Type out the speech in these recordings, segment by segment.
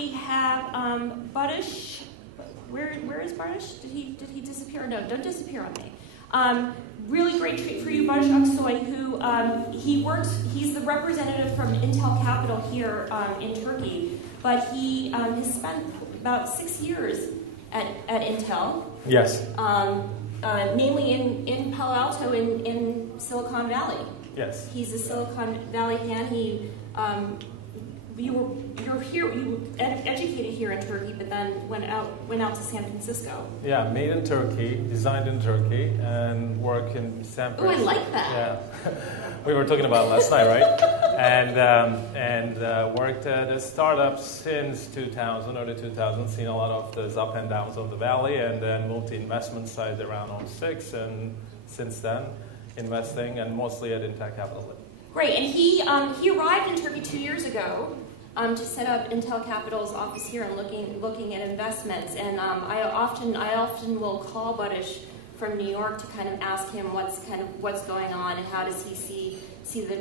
we have Barıs. Where is Barıs? Did he disappear? No, don't disappear on me. Really great treat for you, Barıs Aksoy, who he's the representative from Intel Capital here in Turkey, but he has spent about 6 years at Intel. Yes. Mainly in Palo Alto in Silicon Valley. Yes. He's a Silicon Valley fan. You were educated here in Turkey, but then went out to San Francisco. Yeah, made in Turkey, designed in Turkey, and work in San Francisco. Oh, I like that. Yeah, we were talking about it last night, right? And worked at a startup since 2000, early 2000. Seen a lot of the up and downs of the valley, and then moved to investment side around 2006, and since then investing and mostly at Intel Capital. Great, and he arrived in Turkey 2 years ago to set up Intel Capital's office here and looking at investments. And I often will call Barıs from New York to kind of ask him what's going on and how does he see the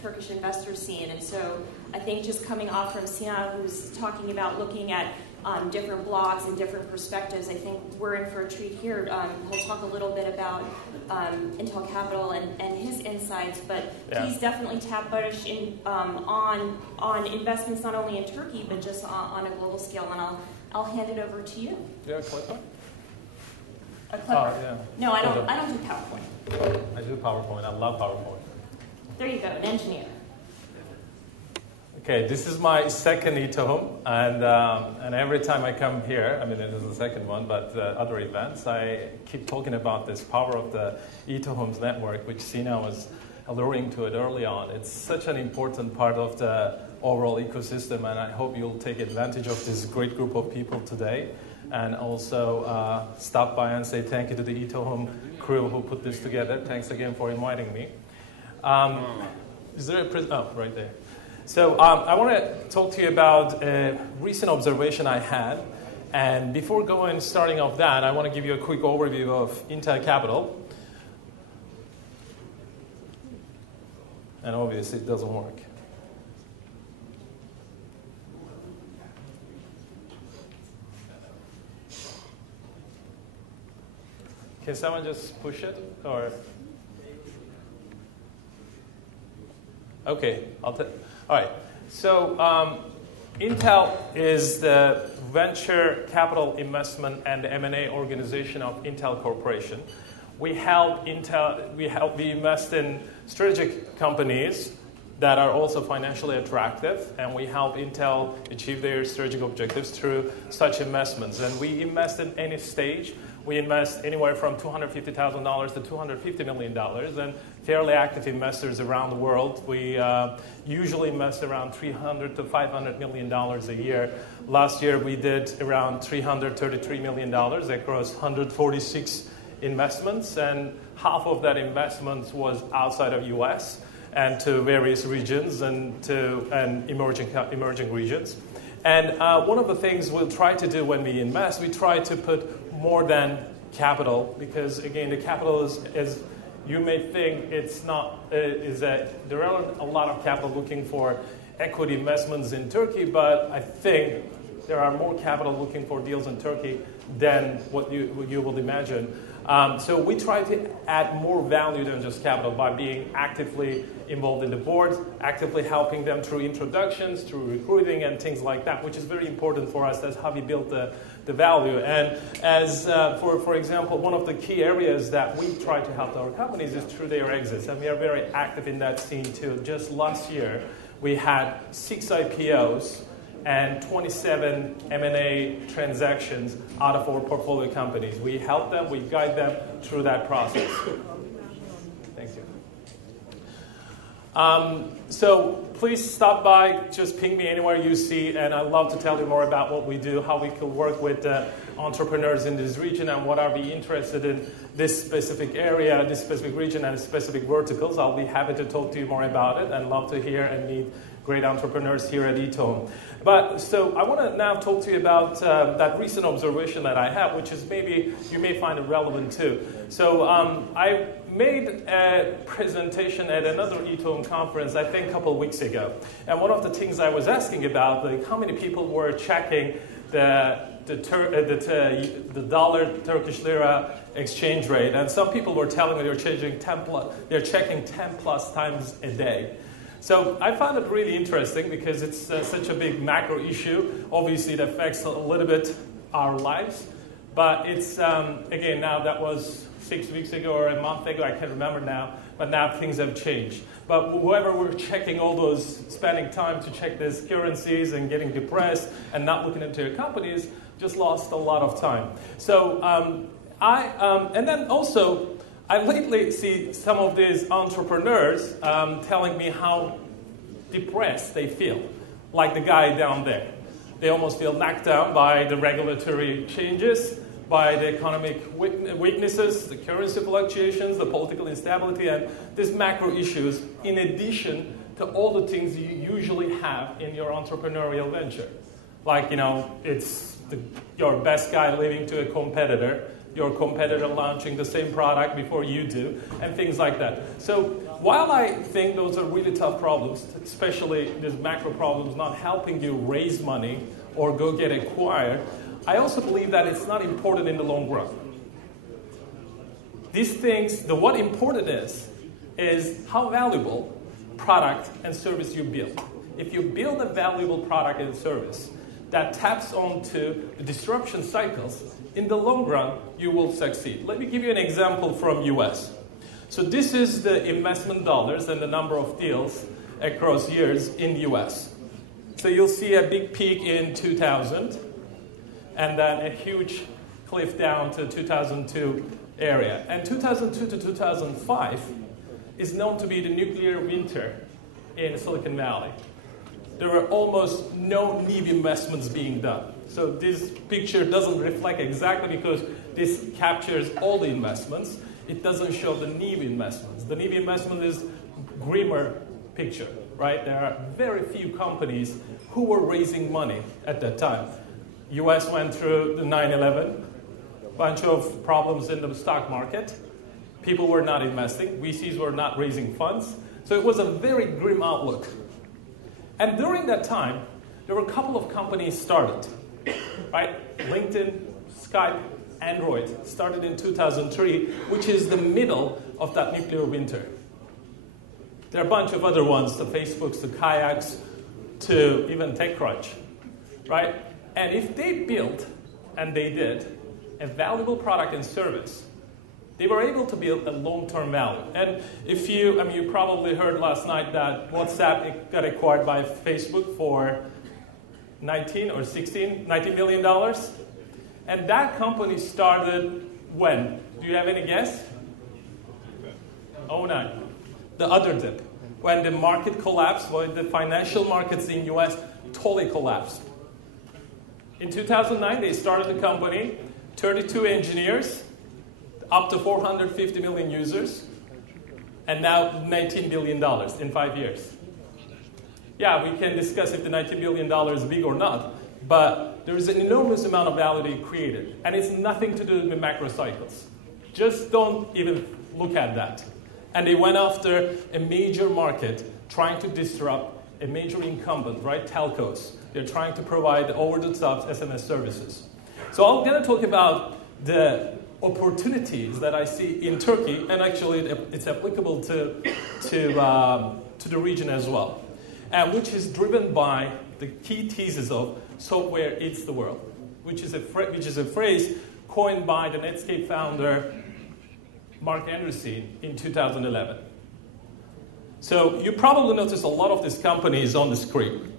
Turkish investor scene. And so I think just coming off from Sina, who's talking about looking at different blogs and different perspectives, I think we're in for a treat here. He'll talk a little bit about Intel Capital and his insights, but please definitely tap Barıs in on investments not only in Turkey but just on a global scale. And I'll hand it over to you. Yeah, clipboard. A clipboard? Yeah. No, I don't do PowerPoint. I do PowerPoint. I love PowerPoint. There you go, an engineer. Okay, this is my second e-to-home, and every time I come here, I mean, it is the second one, but other events, I keep talking about this power of the e-to-homes network, which Sina was alluding to it early on. It's such an important part of the overall ecosystem, and I hope you'll take advantage of this great group of people today, and also stop by and say thank you to the e-to-home crew who put this together. Thanks again for inviting me. Is there a right there. So I want to talk to you about a recent observation I had. And before starting off that, I want to give you a quick overview of Intel Capital. And obviously it doesn't work. Can someone just push it? Or okay, all right. So Intel is the venture capital investment and M&A organization of Intel Corporation. We invest in strategic companies that are also financially attractive, and we help Intel achieve their strategic objectives through such investments. And we invest in any stage. We invest anywhere from $250,000 to $250 million, and fairly active investors around the world. We usually invest around $300 to $500 million a year. Last year, we did around $333 million across 146 investments, and half of that investment was outside of U.S. and to various regions and emerging regions. And one of the things we'll try to do when we invest, we try to put more than capital, because again, the capital is you may think it's not, is that there aren't a lot of capital looking for equity investments in Turkey, but I think there are more capital looking for deals in Turkey than what you will imagine. So we try to add more value than just capital by being actively involved in the board, actively helping them through introductions, through recruiting and things like that, which is very important for us. That's how we build the value. And as, for example, one of the key areas that we try to help our companies is through their exits. And we are very active in that scene too. Just last year, we had 6 IPOs and 27 M&A transactions out of our portfolio companies. We help them, we guide them through that process. Thank you. So please stop by, just ping me anywhere you see, and I'd love to tell you more about what we do, how we can work with entrepreneurs in this region, and what are we interested in this specific area, this specific region, and specific verticals. I'll be happy to talk to you more about it, and love to hear and meet great entrepreneurs here at eTone. But so I want to now talk to you about that recent observation that I have, which is maybe you may find it relevant too. So I made a presentation at another eTone conference, I think a couple of weeks ago. And one of the things I was asking about, like how many people were checking the dollar Turkish lira exchange rate, and some people were telling me they're checking 10 plus times a day. So I found it really interesting because it's such a big macro issue. Obviously, it affects a little bit our lives, but it's again now that was 6 weeks ago or a month ago, I can't remember now. But now things have changed. But whoever were checking all those, spending time to check these currencies and getting depressed and not looking into your companies, just lost a lot of time. So and then also, I lately see some of these entrepreneurs telling me how depressed they feel, like the guy down there. They almost feel knocked down by the regulatory changes, by the economic weaknesses, the currency fluctuations, the political instability, and these macro issues, in addition to all the things you usually have in your entrepreneurial venture. Like, it's your best guy leaving to a competitor, your competitor launching the same product before you do, and things like that. So while I think those are really tough problems, especially these macro problems not helping you raise money or go get acquired, I also believe that it's not important in the long run. These things, what important is how valuable product and service you build. If you build a valuable product and service that taps onto the disruption cycles, in the long run, you will succeed. Let me give you an example from US. So this is the investment dollars and the number of deals across years in US. So you'll see a big peak in 2000, and then a huge cliff down to 2002 area. And 2002 to 2005 is known to be the nuclear winter in Silicon Valley. There were almost no new investments being done. So this picture doesn't reflect exactly because this captures all the investments. It doesn't show the new investments. The new investment is grimmer picture, right? There are very few companies who were raising money at that time. US went through the 9/11, bunch of problems in the stock market. People were not investing. VCs were not raising funds. So it was a very grim outlook. And during that time, there were a couple of companies started, right? LinkedIn, Skype, Android started in 2003, which is the middle of that nuclear winter. There are a bunch of other ones, the Facebooks, the Kayaks, to even TechCrunch, right? And if they built, and they did, a valuable product and service, they were able to build a long-term value. And if you probably heard last night that WhatsApp got acquired by Facebook for $19 million. And that company started when? Do you have any guess? 2009. The other dip. When the market collapsed, when the financial markets in US totally collapsed. In 2009, they started the company, 32 engineers, up to 450 million users, and now $19 billion in 5 years. Yeah, we can discuss if the $19 billion is big or not, but there is an enormous amount of value they created, and it's nothing to do with macro cycles. Just don't even look at that. And they went after a major market, trying to disrupt a major incumbent, right? Telcos. They're trying to provide over-the-top SMS services. So I'm going to talk about the opportunities that I see in Turkey, and actually it's applicable to the region as well, which is driven by the key thesis of software eats the world, which is a phrase coined by the Netscape founder Mark Andreessen in 2011. So you probably notice a lot of these companies on the screen.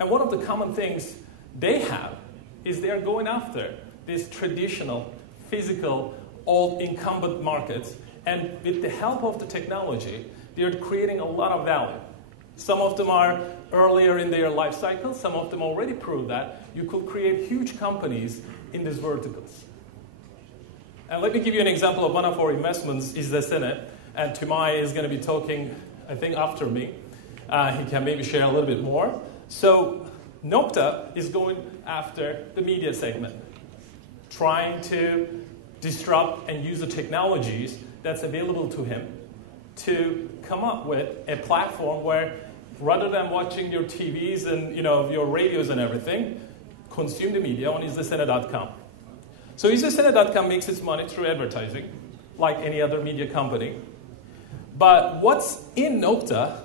And one of the common things they have is they are going after these traditional, physical, old incumbent markets. And with the help of the technology, they are creating a lot of value. Some of them are earlier in their life cycle. Some of them already prove that you could create huge companies in these verticals. And let me give you an example of one of our investments, is Desene. And Tumai is going to be talking, I think, after me. He can maybe share a little bit more. So Nokta is going after the media segment, trying to disrupt and use the technologies that's available to him to come up with a platform where rather than watching your TVs and your radios and everything, consume the media on izlesene.com. So izlesene.com makes its money through advertising, like any other media company. But what's in Nokta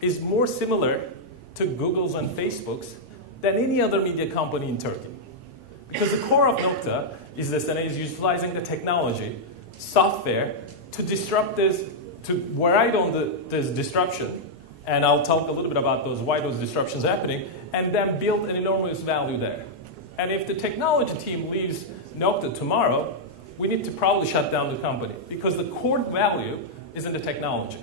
is more similar to Google's and Facebook's than any other media company in Turkey. Because the core of Nokta is utilizing the technology, software, to disrupt this, to write on this disruption, and I'll talk a little bit about why those disruptions are happening, and then build an enormous value there. And if the technology team leaves Nokta tomorrow, we need to probably shut down the company, because the core value is in the technology.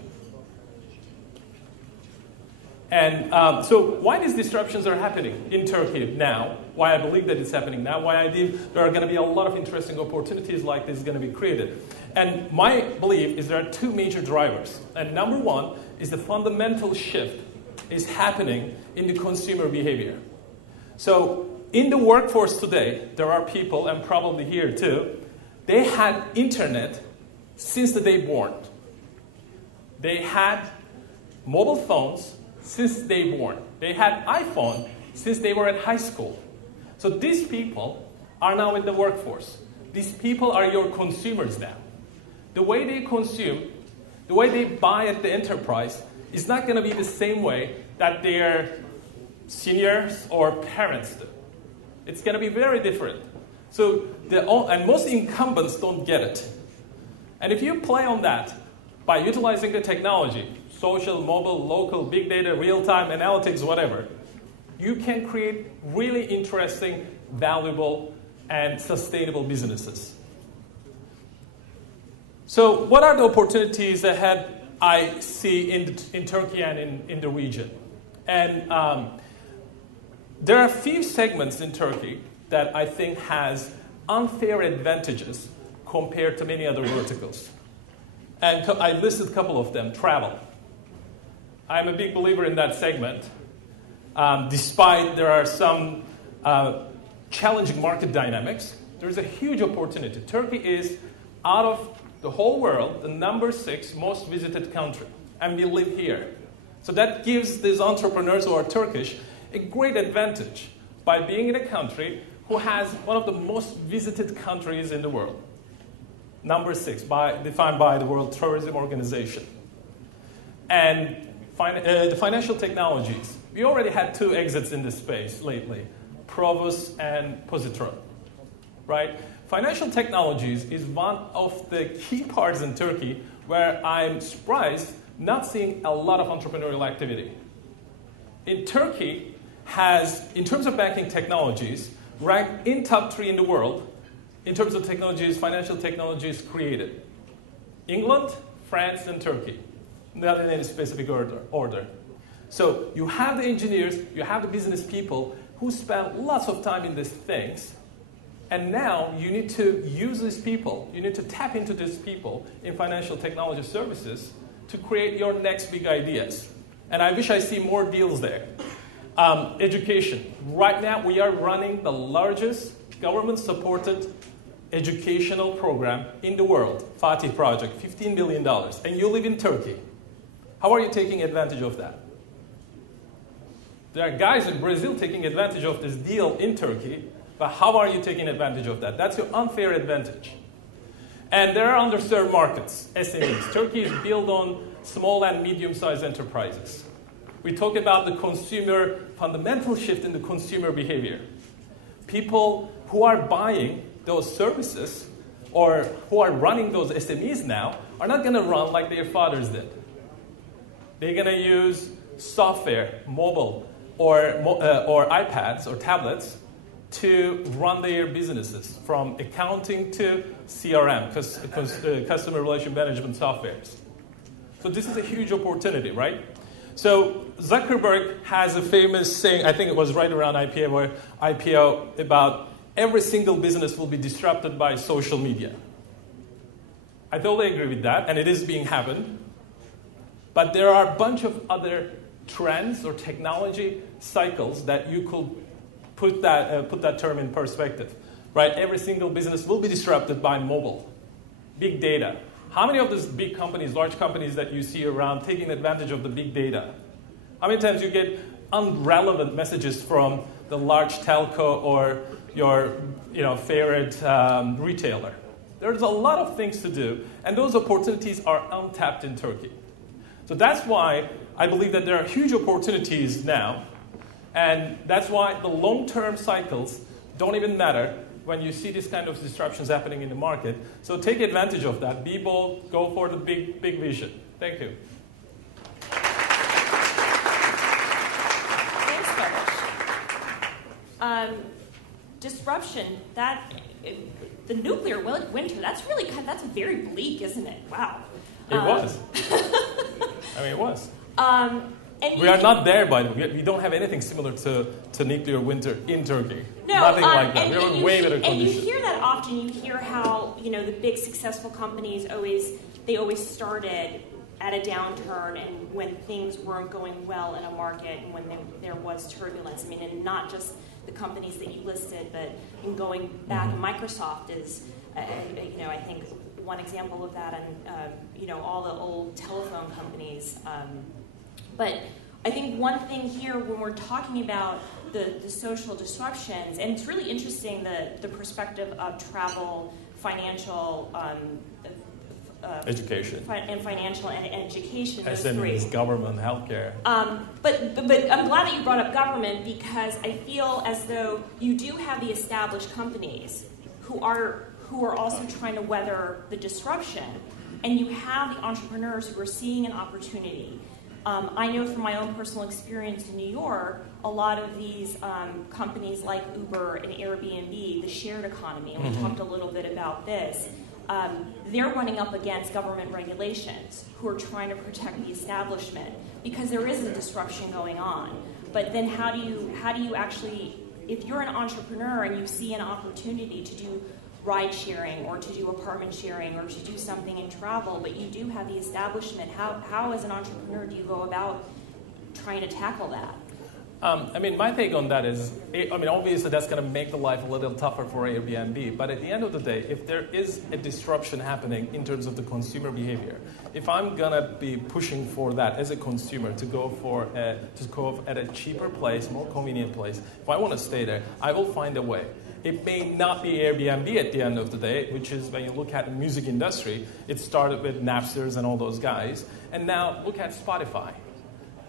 And so why these disruptions are happening in Turkey now, why I believe that it's happening now, why I believe there are going to be a lot of interesting opportunities like this going to be created. And my belief is there are two major drivers. And number one is the fundamental shift is happening in the consumer behavior. So in the workforce today, there are people, and probably here too, they had internet since the day born. They had mobile phones since they born. They had iPhone since they were at high school. So these people are now in the workforce. These people are your consumers now. The way they consume, the way they buy at the enterprise is not going to be the same way that their seniors or parents do. It's going to be very different. So and most incumbents don't get it. And if you play on that by utilizing the technology, social, mobile, local, big data, real-time analytics, whatever, you can create really interesting, valuable, and sustainable businesses. So what are the opportunities ahead I see in Turkey and in the region? And there are a few segments in Turkey that I think has unfair advantages compared to many other verticals. And I listed a couple of them. Travel. I'm a big believer in that segment, despite there are some challenging market dynamics. There's a huge opportunity. Turkey is, out of the whole world, the number 6 most visited country, and we live here. So that gives these entrepreneurs who are Turkish a great advantage by being in a country who has one of the most visited countries in the world. Number 6, defined by the World Tourism Organization. And the financial technologies. We already had 2 exits in this space lately, Provus and Positron, right? Financial technologies is one of the key parts in Turkey where I'm surprised not seeing a lot of entrepreneurial activity. In Turkey has, in terms of banking technologies, ranked in top 3 in the world in terms of technologies, financial technologies created. England, France, and Turkey. Not in any specific order. So you have the engineers, you have the business people who spend lots of time in these things, and now you need to use these people, you need to tap into these people in financial technology services to create your next big ideas. And I wish I see more deals there. Education. Right now we are running the largest government-supported educational program in the world, Fatih Project, $15 billion, and you live in Turkey. How are you taking advantage of that? There are guys in Brazil taking advantage of this deal in Turkey, but how are you taking advantage of that? That's your unfair advantage. And there are underserved markets, SMEs. Turkey is built on small and medium-sized enterprises. We talk about the consumer, fundamental shift in the consumer behavior. People who are buying those services or who are running those SMEs now are not going to run like their fathers did. They're going to use software, mobile, or iPads or tablets to run their businesses, from accounting to CRM, customer relation management softwares. So this is a huge opportunity, right? So Zuckerberg has a famous saying, I think it was right around IPO, about every single business will be disrupted by social media. I totally agree with that, and it is being happened. But there are a bunch of other trends or technology cycles that you could put that term in perspective, right? Every single business will be disrupted by mobile, big data. How many of these big companies, large companies that you see around taking advantage of the big data? How many times you get irrelevant messages from the large telco or your favorite retailer? There's a lot of things to do, and those opportunities are untapped in Turkey. So that's why I believe that there are huge opportunities now, and that's why the long-term cycles don't even matter when you see these kind of disruptions happening in the market. So take advantage of that. Be bold. Go for the big vision. Thank you. Thanks, Barıs. Disruption, the nuclear winter, that's very bleak, isn't it? Wow. It was. I mean, it was. And we are not there, by the way. We don't have anything similar to nuclear winter in Turkey. No, nothing like that. We're in way better And conditions. you hear that often. You hear how the big successful companies always started at a downturn and when things weren't going well in a market and when there was turbulence. I mean, and not just the companies that you listed, but in going back, Microsoft is, I think one example of that, and all the old telephone companies. But I think one thing here when we're talking about the social disruptions, and it's really interesting the perspective of travel, financial, education, and financial and education. SMEs, government, healthcare. But I'm glad that you brought up government because I feel as though you do have the established companies who are also trying to weather the disruption, and you have the entrepreneurs who are seeing an opportunity. I know from my own personal experience in New York, a lot of these companies like Uber and Airbnb, the shared economy, and we talked a little bit about this, they're running up against government regulations who are trying to protect the establishment because there is a disruption going on. But then how do you actually, if you're an entrepreneur and you see an opportunity to do ride sharing or to do apartment sharing or to do something in travel, but you do have the establishment, how as an entrepreneur do you go about trying to tackle that? My take on that is, obviously that's going to make the life a little tougher for Airbnb, but at the end of the day, if there is a disruption happening in terms of the consumer behavior, if I'm going to be pushing for that as a consumer to go at a cheaper place, more convenient place, if I want to stay there, I will find a way. It may not be Airbnb at the end of the day, which is when you look at the music industry, it started with Napsters and all those guys, and now look at Spotify.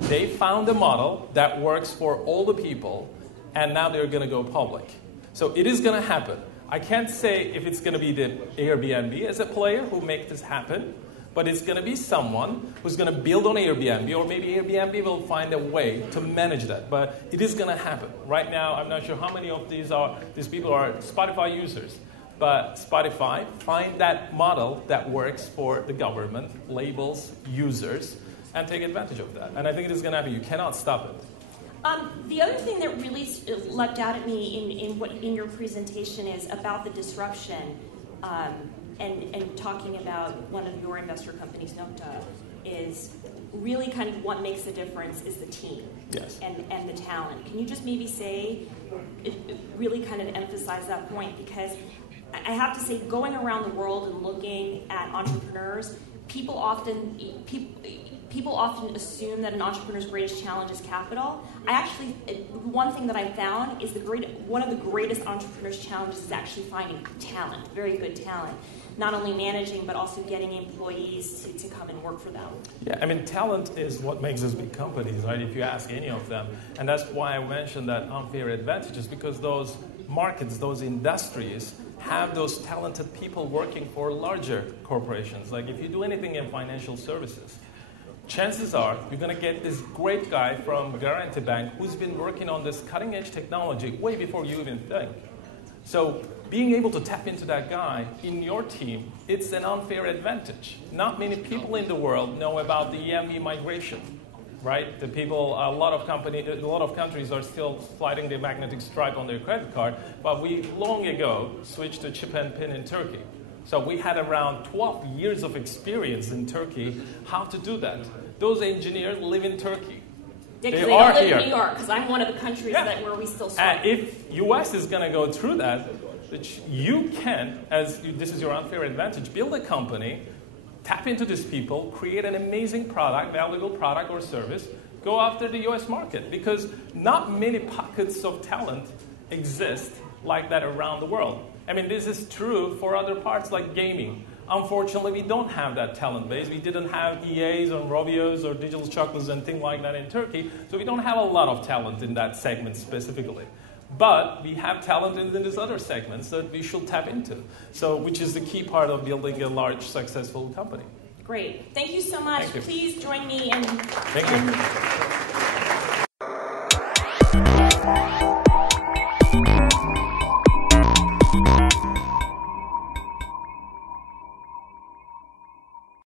They found a model that works for all the people, and now they're going to go public. So it is going to happen. I can't say if it's going to be the Airbnb as a player who make this happen, but it's going to be someone who's going to build on Airbnb, or maybe Airbnb will find a way to manage that. But it is going to happen. Right now, I'm not sure how many of these people are Spotify users. But Spotify, find that model that works for the government, labels, users, and take advantage of that. And I think it is going to happen. You cannot stop it. The other thing that really leapt out at me in your presentation is about the disruption. And talking about one of your investor companies, Nokta, is really kind of what makes the difference is the team. Yes. And the talent. Can you just maybe say, really kind of emphasize that point? Because I have to say, going around the world and looking at entrepreneurs, people often assume that an entrepreneur's greatest challenge is capital. One thing that I found is one of the greatest entrepreneur's challenges is actually finding talent, very good talent. Not only managing, but also getting employees to come and work for them. Yeah, talent is what makes us big companies, right? If you ask any of them. And that's why I mentioned that unfair advantages, because those markets, those industries, have those talented people working for larger corporations. Like if you do anything in financial services, chances are you're going to get this great guy from Guarantee Bank who's been working on this cutting-edge technology way before you even think. So being able to tap into that guy in your team, it's an unfair advantage. Not many people in the world know about the EMV migration, right? A lot of countries are still sliding the magnetic stripe on their credit card, but we long ago switched to chip and pin in Turkey. So we had around 12 years of experience in Turkey how to do that. Those engineers live in Turkey. They all live in New York, because I'm one of the countries where we still struggle. And if U.S. is going to go through that, which you can, this is your unfair advantage, build a company, tap into these people, create an amazing product, valuable product or service, go after the U.S. market, because not many pockets of talent exist like that around the world. I mean, this is true for other parts like gaming. Unfortunately, we don't have that talent base. We didn't have EAs or Rovios or Digital Chocolates and things like that in Turkey, so we don't have a lot of talent in that segment specifically. But we have talent in these other segments that we should tap into, which is the key part of building a large, successful company. Great. Thank you so much. Thank you. Please join me in... Thank you.